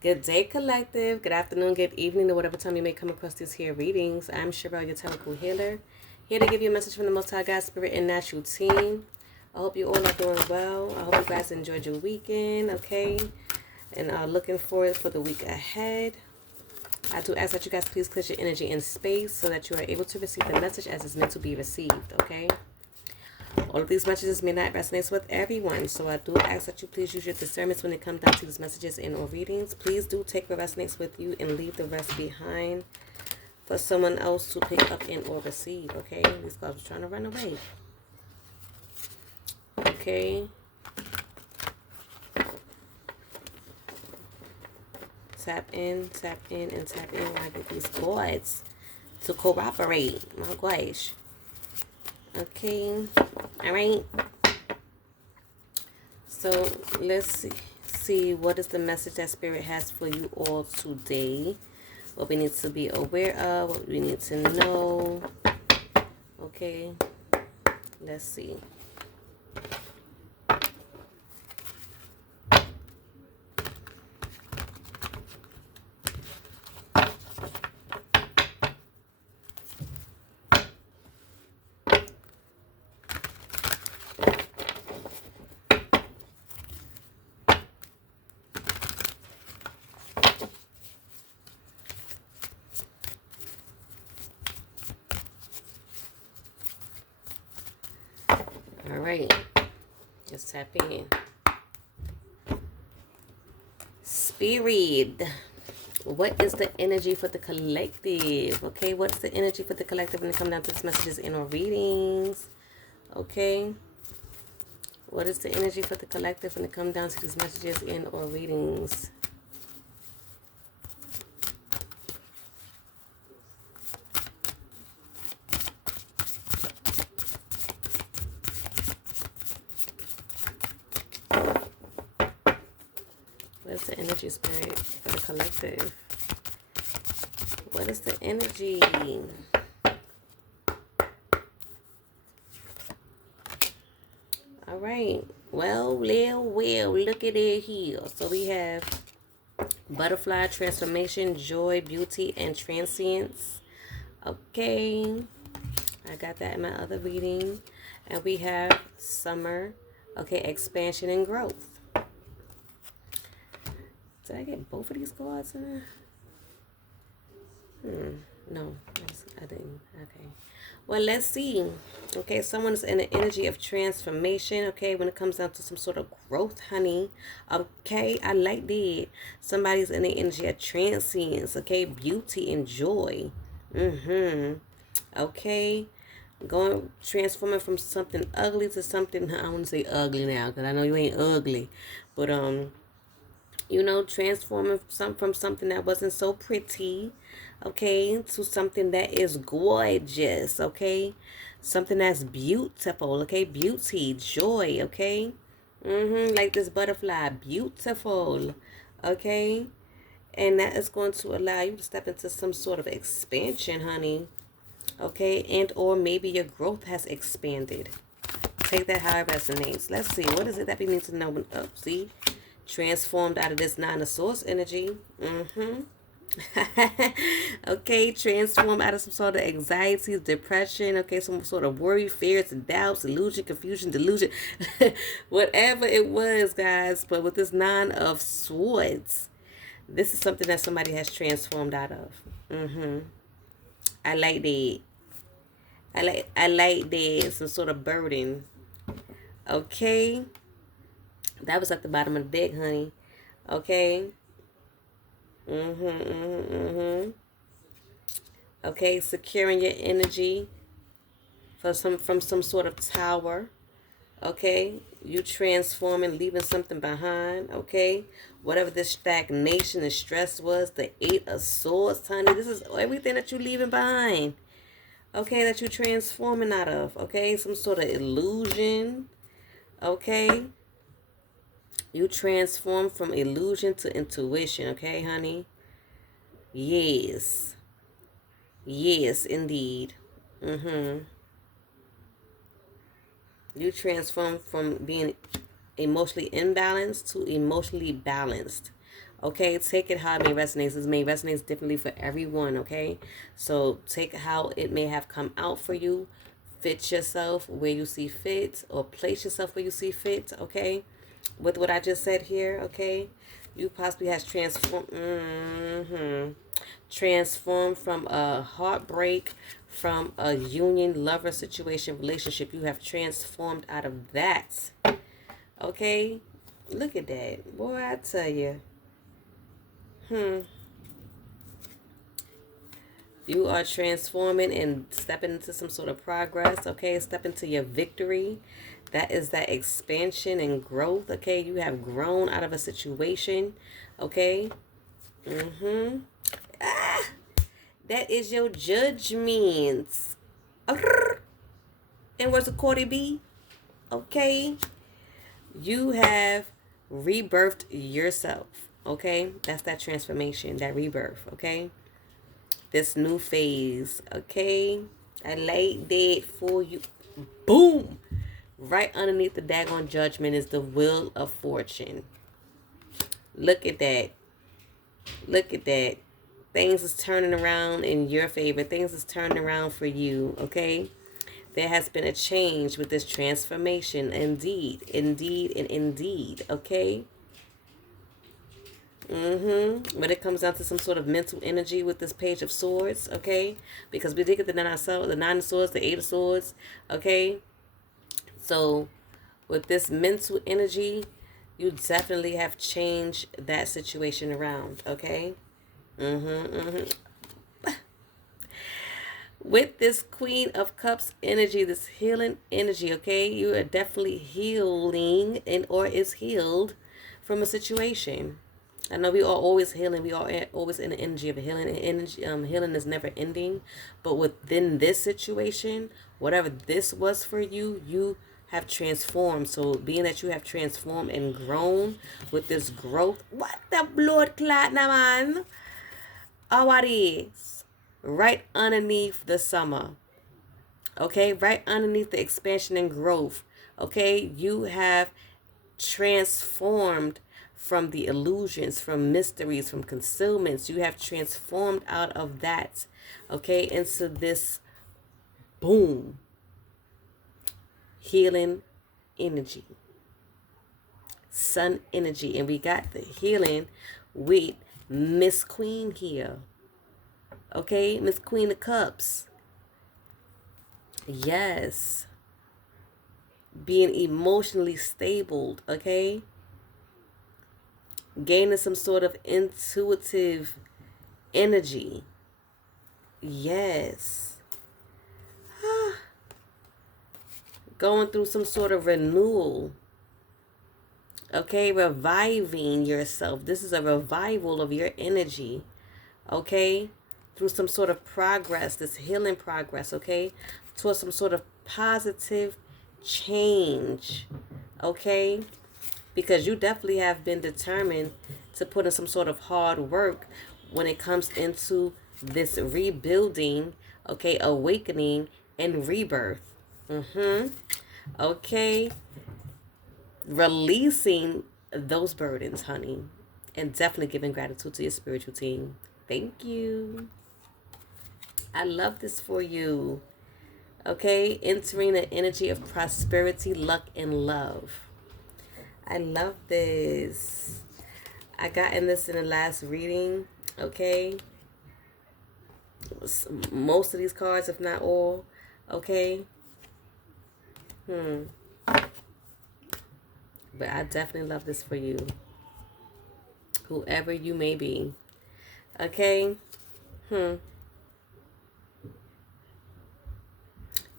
Good day, collective. Good afternoon, good evening, or whatever time you may come across these here readings. I'm Sherelle, your Telical Healer, here to give you a message from the Most High God, Spirit, and Natural Team. I hope you all are doing well. I hope you guys enjoyed your weekend, okay? And are looking forward for the week ahead. I do ask that you guys please clear your energy in space so that you are able to receive the message as it's meant to be received, okay? All of these messages may not resonate with everyone, so I do ask that you please use your discernment when it comes down to these messages and or readings. Please do take what resonates with you and leave the rest behind for someone else to pick up and or receive, okay? These guys are trying to run away. Okay. Tap in, and tap in when I get these cards to cooperate. My gosh. Okay. All right. So let's see what is the message that Spirit has for you all today. What we need to be aware of, what we need to know. Okay. Let's see. All right. Just tap in. Spirit. What is the energy for the collective? Okay, what's the energy for the collective when it comes down to these messages in our readings? Okay. What is the energy for the collective when it comes down to these messages in our readings? What is the energy, Spirit, for the collective? What is the energy? All right. Well, look at it here. So we have butterfly, transformation, joy, beauty, and transience. Okay. I got that in my other reading. And we have summer. Okay, expansion and growth. Did I get both of these cards in there? No, I didn't. Okay. Well, let's see. Okay, someone's in an energy of transformation. Okay, when it comes down to some sort of growth, honey. Okay, I like that. Somebody's in the energy of transience. Okay, beauty and joy. Okay, transforming from something ugly to something. I don't want to say ugly now because I know you ain't ugly, but transforming from something that wasn't so pretty, okay, to something that is gorgeous, okay, something that's beautiful, okay, beauty, joy, okay, like this butterfly, beautiful, okay, and that is going to allow you to step into some sort of expansion, honey, okay, and or maybe your growth has expanded. Take that how it resonates. Let's see, what is it that we need to know? Oh, see, transformed out of this Nine of Swords energy. Okay, transform out of some sort of anxiety, depression, okay, some sort of worry, fears, doubts, illusion, confusion, delusion, whatever it was, guys. But with this Nine of Swords, this is something that somebody has transformed out of. I like that. I like that. Some sort of burden. Okay. That was at the bottom of the deck, honey. Okay. Okay, securing your energy from some sort of tower. Okay, you transforming, leaving something behind. Okay, whatever this stagnation and stress was, the Eight of Swords, honey. This is everything that you're leaving behind. Okay, that you're transforming out of. Okay, some sort of illusion. Okay, you transform from illusion to intuition. Okay, honey. Yes. Yes, indeed. You transform from being emotionally imbalanced to emotionally balanced. Okay, take it how it may resonate. This may resonate differently for everyone, okay? So take how it may have come out for you. Fit yourself where you see fit, or place yourself where you see fit, okay? With what I just said here, okay? You possibly has transformed from a heartbreak, from a union, lover situation, relationship. You have transformed out of that, okay? Look at that. Boy, I tell you. You are transforming and stepping into some sort of progress, okay? Step into your victory. That is that expansion and growth, okay? You have grown out of a situation, okay? That is your judgments. And what's a Cardi B? Okay? You have rebirthed yourself, okay? That's that transformation, that rebirth, okay? This new phase, okay? I laid that for you. Boom! Right underneath the daggone judgment is the wheel of fortune. Look at that. Look at that. Things is turning around in your favor. Things is turning around for you, okay? There has been a change with this transformation. Indeed, indeed, and indeed, okay? When it comes down to some sort of mental energy with this Page of Swords, okay? Because we did get the Nine of Swords, the Eight of Swords, okay? So, with this mental energy, you definitely have changed that situation around, okay? With this Queen of Cups energy, this healing energy, okay? You are definitely healing and or is healed from a situation. I know we are always healing. We are always in the energy of healing. And energy, healing is never ending. But within this situation, whatever this was for you, you have transformed. So being that you have transformed and grown with this growth, what the blood clot, now, man? Oh, it is right underneath the summer. Okay, right underneath the expansion and growth. Okay, you have transformed from the illusions, from mysteries, from concealments. You have transformed out of that, okay, into this boom, healing energy, sun energy. And we got the healing with Miss Queen here, okay, Miss Queen of Cups. Yes, being emotionally stable, okay, gaining some sort of intuitive energy. Yes. Going through some sort of renewal. Okay, reviving yourself. This is a revival of your energy. Okay, through some sort of progress, this healing progress, okay, towards some sort of positive change. Okay, because you definitely have been determined to put in some sort of hard work when it comes into this rebuilding, okay, awakening and rebirth. Okay, releasing those burdens, honey, and definitely giving gratitude to your spiritual team. Thank you. I love this for you. Okay, entering the energy of prosperity, luck, and love. I love this. I got in this in the last reading, okay? Most of these cards, if not all, okay? But I definitely love this for you. Whoever you may be, okay?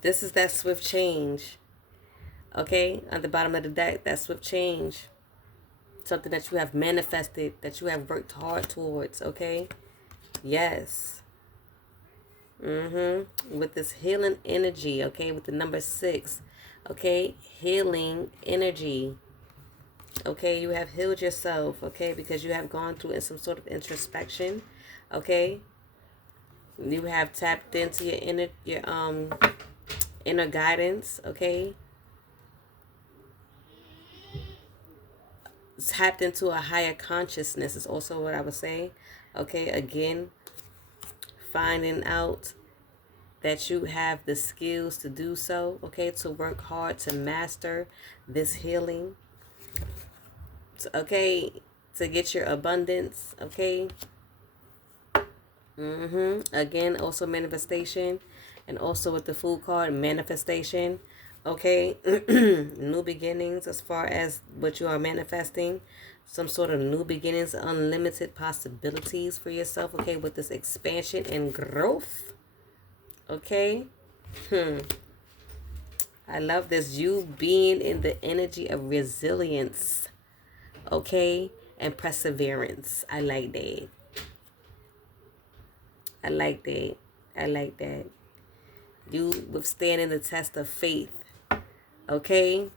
This is that swift change, okay? At the bottom of the deck, that swift change. Something that you have manifested, that you have worked hard towards, okay? Yes. With this healing energy, okay? With the number 6, okay? Healing energy. Okay, you have healed yourself, okay? Because you have gone through some sort of introspection, okay? You have tapped into your inner guidance, okay? tapped into a higher consciousness is also what I would say. Okay, again, finding out that you have the skills to do so, okay, to work hard to master this healing, okay, to get your abundance, okay. Again, also manifestation, and also with the Fool card, manifestation, okay. New beginnings as far as what you are manifesting, some sort of new beginnings, unlimited possibilities for yourself, okay, with this expansion and growth, okay. I love this, you being in the energy of resilience, okay, and perseverance. I like that. I like that. I like that. You withstanding the test of faith. Okay?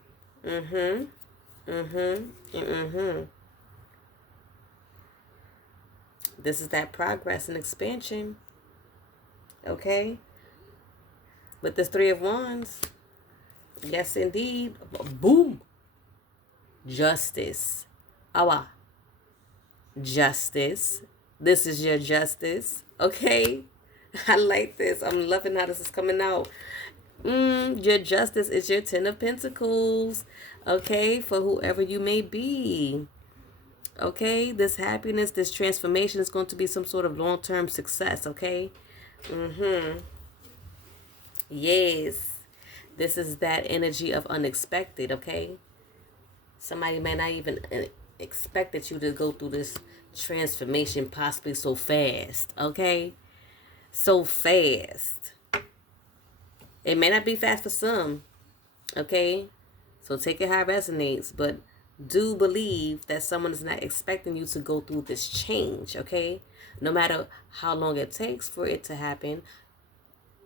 This is that progress and expansion. Okay? With this Three of Wands. Yes, indeed. Boom. Justice. Awa. Justice. This is your justice. Okay? I like this. I'm loving how this is coming out. Your justice is your Ten of Pentacles. Okay? For whoever you may be. Okay? This happiness, this transformation is going to be some sort of long-term success. Okay? Yes. This is that energy of unexpected. Okay? Somebody may not even expected you to go through this transformation possibly so fast, okay? So fast. It may not be fast for some, okay? So take it how it resonates, but do believe that someone is not expecting you to go through this change, okay? No matter how long it takes for it to happen,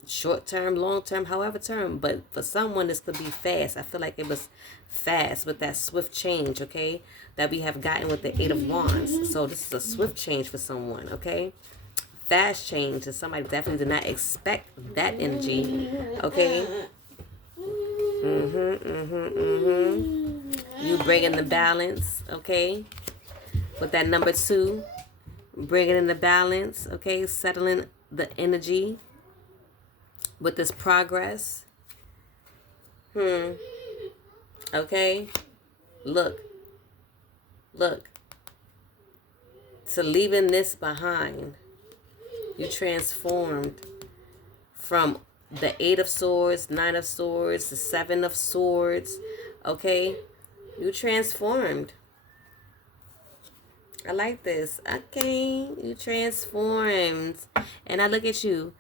short term, long term, however term, but for someone this could be fast. I feel like it was fast with that swift change, okay, that we have gotten with the Eight of Wands. So this is a swift change for someone, okay, fast change, and somebody definitely did not expect that energy, okay. You bringing the balance, okay, with that number 2, bringing in the balance, okay, settling the energy with this progress. Okay. Look. To leaving this behind, you transformed from the Eight of Swords, Nine of Swords, the Seven of Swords. Okay. You transformed. I like this. Okay. You transformed. And I look at you.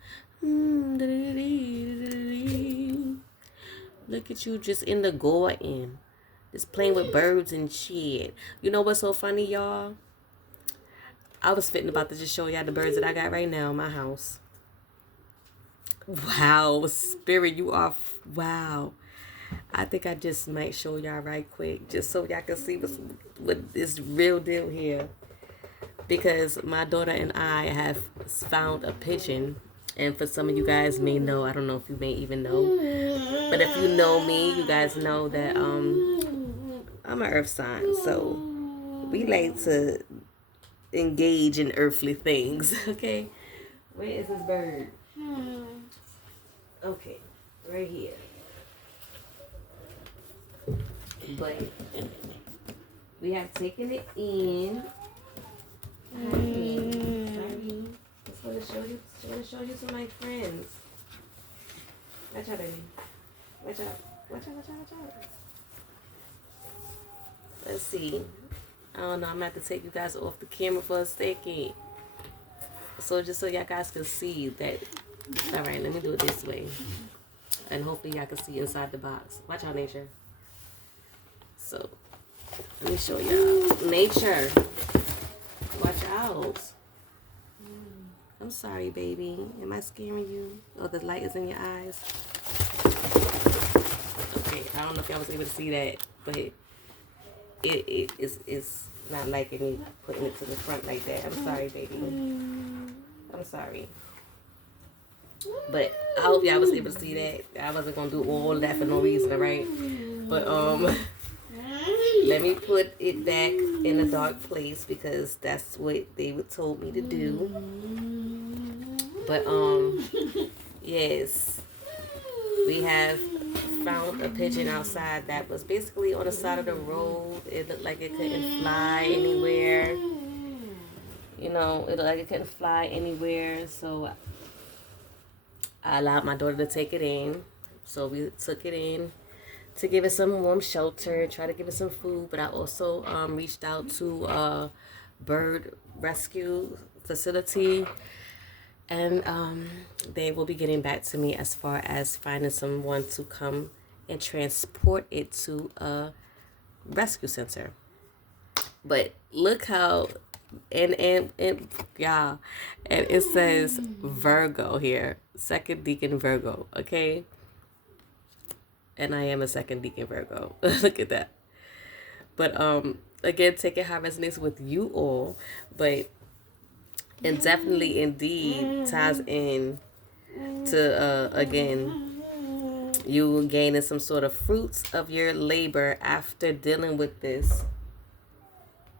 Look at you just in the garden, just playing with birds and shit. You know what's so funny, y'all? I was fitting about to just show y'all the birds that I got right now in my house. Wow, Spirit, you are wow. I think I just might show y'all right quick, just so y'all can see what is real deal here. Because my daughter and I have found a pigeon. And for some of you guys may know, I don't know if you may even know, but if you know me, you guys know that I'm an earth sign, so we like to engage in earthly things. Okay, where is this bird? Okay, right here. But we have taken it in. Sorry. I want to show you some of my friends. Watch out, baby. Watch out. Let's see. I don't know. I'm going to have to take you guys off the camera for a second. So just so y'all guys can see that. All right, let me do it this way. And hopefully y'all can see inside the box. Watch out, nature. So, let me show y'all. Nature. Watch out. I'm sorry, baby. Am I scaring you? Oh, the light is in your eyes. Okay, I don't know if y'all was able to see that, but it's not liking me putting it to the front like that. I'm sorry, baby. I'm sorry. But I hope y'all was able to see that. I wasn't gonna do all that for no reason, alright? But let me put it back in a dark place because that's what they were told me to do. But yes, we have found a pigeon outside that was basically on the side of the road. It looked like it couldn't fly anywhere. You know, it looked like it couldn't fly anywhere. So I allowed my daughter to take it in. So we took it in to give it some warm shelter, try to give it some food. But I also reached out to a bird rescue facility. And they will be getting back to me as far as finding someone to come and transport it to a rescue center. But look how, and y'all, and it says Virgo here, second deacon Virgo, okay? And I am a second deacon Virgo. Look at that. But again, take it how it resonates with you all, but it definitely indeed ties in to again, you gaining some sort of fruits of your labor after dealing with this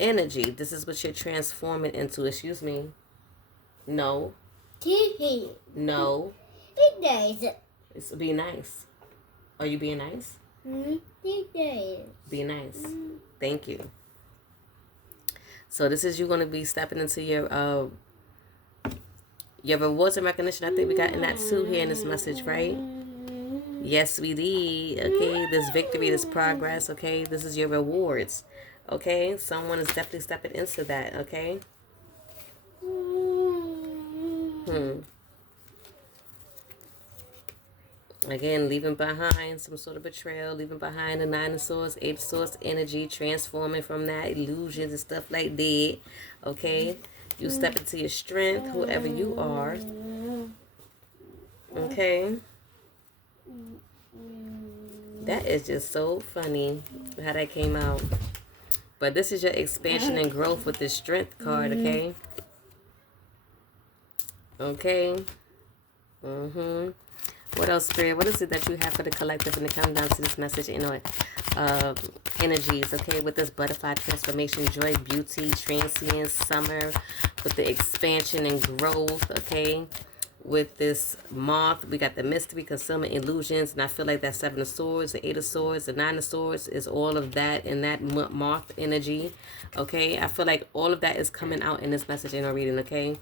energy. This is what you're transforming into. Excuse me. No. No. It's be nice. Are you being nice? Be nice. Thank you. So this is you going to be stepping into your rewards and recognition. I think we got in that too here in this message, right? Yes, we did. Okay, this victory, this progress. Okay, this is your rewards. Okay, someone is definitely stepping into that. Okay. Again, leaving behind some sort of betrayal, leaving behind the 9 of Swords, 8 of Swords energy, transforming from that, illusions and stuff like that. Okay. You step into your strength, whoever you are. Okay. That is just so funny how that came out. But this is your expansion and growth with this strength card, okay? Okay. What else, Spirit? What is it that you have for the collective and to come down to this message? You know, energies, okay? With this butterfly transformation, joy, beauty, transience, summer, with the expansion and growth, okay? With this moth, we got the mystery, concealment, illusions, and I feel like that 7 of Swords, the 8 of Swords, the 9 of Swords is all of that in that moth energy, okay? I feel like all of that is coming out in this message in our reading, okay?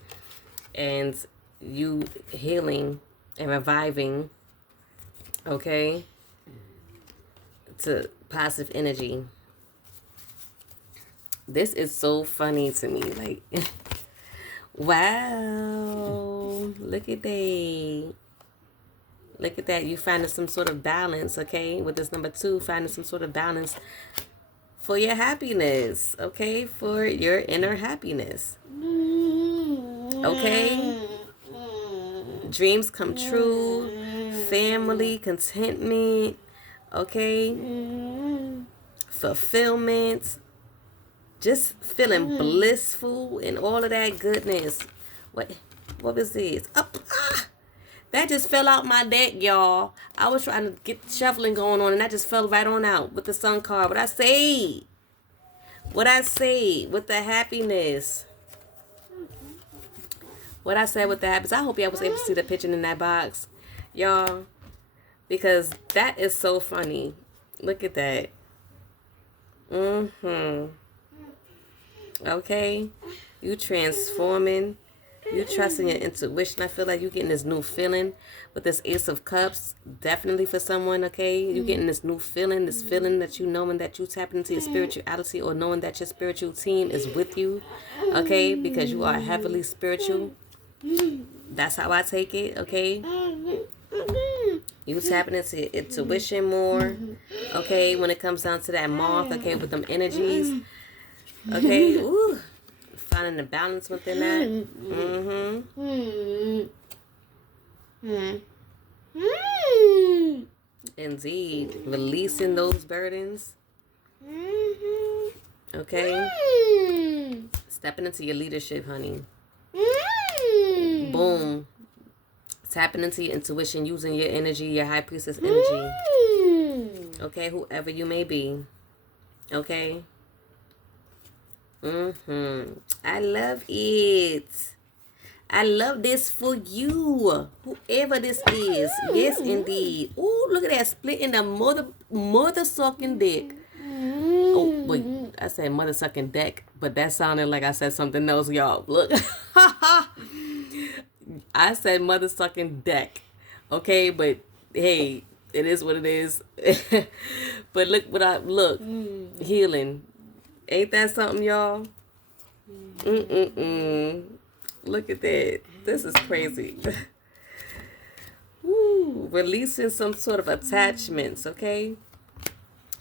And you healing and reviving, okay, to positive energy. This is so funny to me, like, wow, look at that. Look at that. You finding some sort of balance, okay, with this number 2, finding some sort of balance for your happiness, okay, for your inner happiness, okay? Dreams come true, family, contentment, okay, fulfillment, just feeling blissful and all of that goodness. What was this? That just fell out my deck, y'all. I was trying to get shuffling going on and that just fell right on out with the sun card. What I say with the happiness. What I said with the happiness. I hope y'all was able to see the pigeon in that box, y'all, because that is so funny. Look at that. Okay, you transforming, you trusting your intuition. I feel like you getting this new feeling with this Ace of Cups, definitely for someone, okay? You getting this new feeling, this feeling that you knowing that you tapping into your spirituality, or knowing that your spiritual team is with you, okay? Because you are heavily spiritual. That's how I take it, okay? You tapping into your intuition more, okay? When it comes down to that moth, okay, with them energies, okay? Ooh, finding the balance within that. Indeed, releasing those burdens, okay? Stepping into your leadership, honey. Boom. Tapping into your intuition, using your energy, your high priestess energy. Okay, whoever you may be. Okay. I love it. I love this for you, whoever this is. Yes, indeed. Ooh, look at that, splitting the mother sucking dick. Oh, wait, I said mother sucking deck, but that sounded like I said something else, y'all. Look, I said mother sucking deck. Okay, but hey, it is what it is. But look what look, healing. Ain't that something, y'all? Look at that. This is crazy. Woo. Releasing some sort of attachments, okay?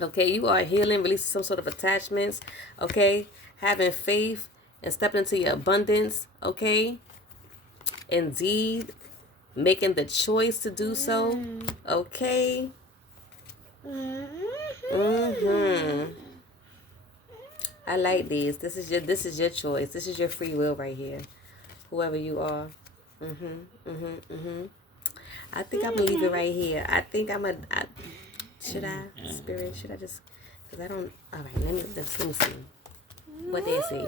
Okay, you are healing, releasing some sort of attachments, okay? Having faith and stepping into your abundance, okay? Indeed, making the choice to do so, okay? I like these. This is your choice. This is your free will right here. Whoever you are. I think I'm gonna leave it right here. I think should I, Spirit? Should I just? Cause I don't. All right. Let me see. What they say?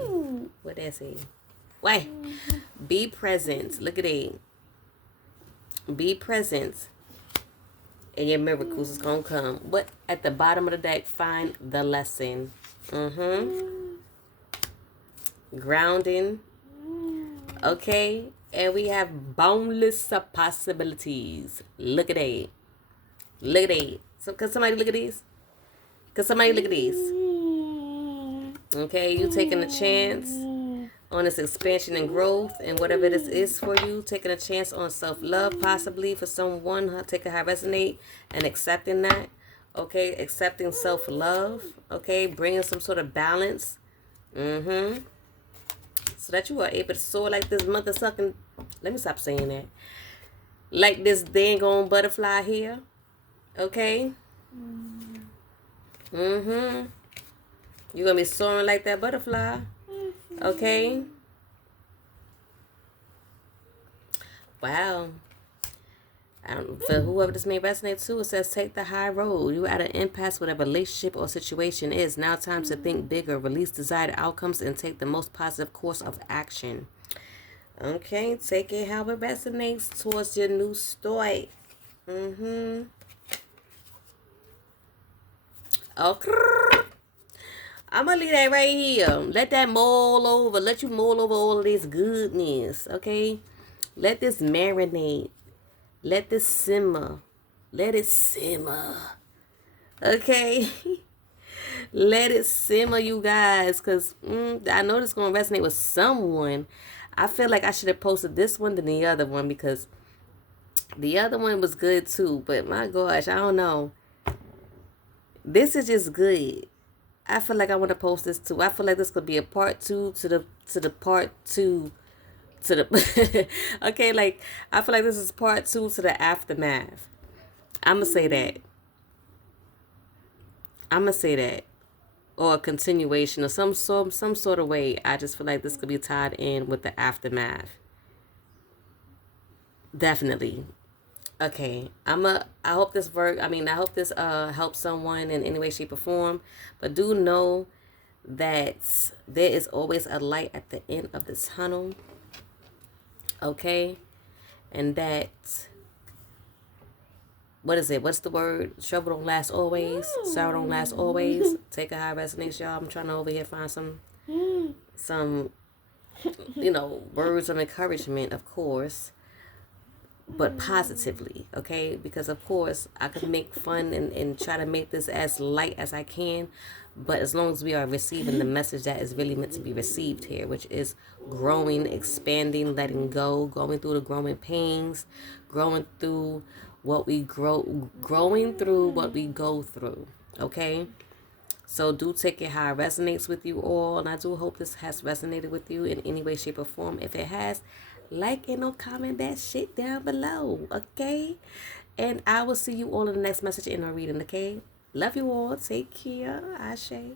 What they say? Wait. Be present. Look at it. Be present. And your miracles is gonna come. What at the bottom of the deck? Find the lesson. Grounding. Okay. And we have boundless possibilities. Look at that. Look at that. So, can somebody look at these? Can somebody look at these? Okay, you taking a chance on this expansion and growth and whatever this is for you. Taking a chance on self-love possibly for someone. Taking how resonate and accepting that. Okay, accepting self-love. Okay, bringing some sort of balance. So that you are able to soar like this mother sucking. Let me stop saying that. Like this dang on butterfly here. Okay. You're gonna be soaring like that butterfly. Okay. Wow. For whoever this may resonate to, it says take the high road. You're at an impasse with a relationship or situation is. Now time to think bigger, release desired outcomes, and take the most positive course of action. Okay, take it how it resonates towards your new story. Okay. I'm going to leave that right here. Let that mull over. Let you mull over all of this goodness. Okay? Let this marinate. Let this simmer. Let it simmer. Okay? Let it simmer, you guys. Because I know this is going to resonate with someone. I feel like I should have posted this one than the other one. Because the other one was good too. But my gosh, I don't know. This is just good. I feel like I want to post this too. I feel like this could be a part 2 to the part 2 to the okay, like I feel like this is part 2 to the aftermath. I'm gonna say that. Or a continuation or some sort of way. I just feel like this could be tied in with the aftermath. Definitely. Okay, I hope this helps someone in any way, shape, or form. But do know that there is always a light at the end of the tunnel. Okay, and that what is it? What's the word? Trouble don't last always. Sorrow don't last always. Take a high resonance, y'all. I'm trying to over here find some words of encouragement, of course. But positively, okay? Because, of course, I could make fun and try to make this as light as I can. But as long as we are receiving the message that is really meant to be received here, which is growing, expanding, letting go, going through the growing pains, growing through what we growing through what we go through, okay? So do take it how it resonates with you all. And I do hope this has resonated with you in any way, shape, or form. If it has, like and or comment that shit down below, okay? And I will see you all in the next message in our reading, okay? Love you all. Take care. Ashe.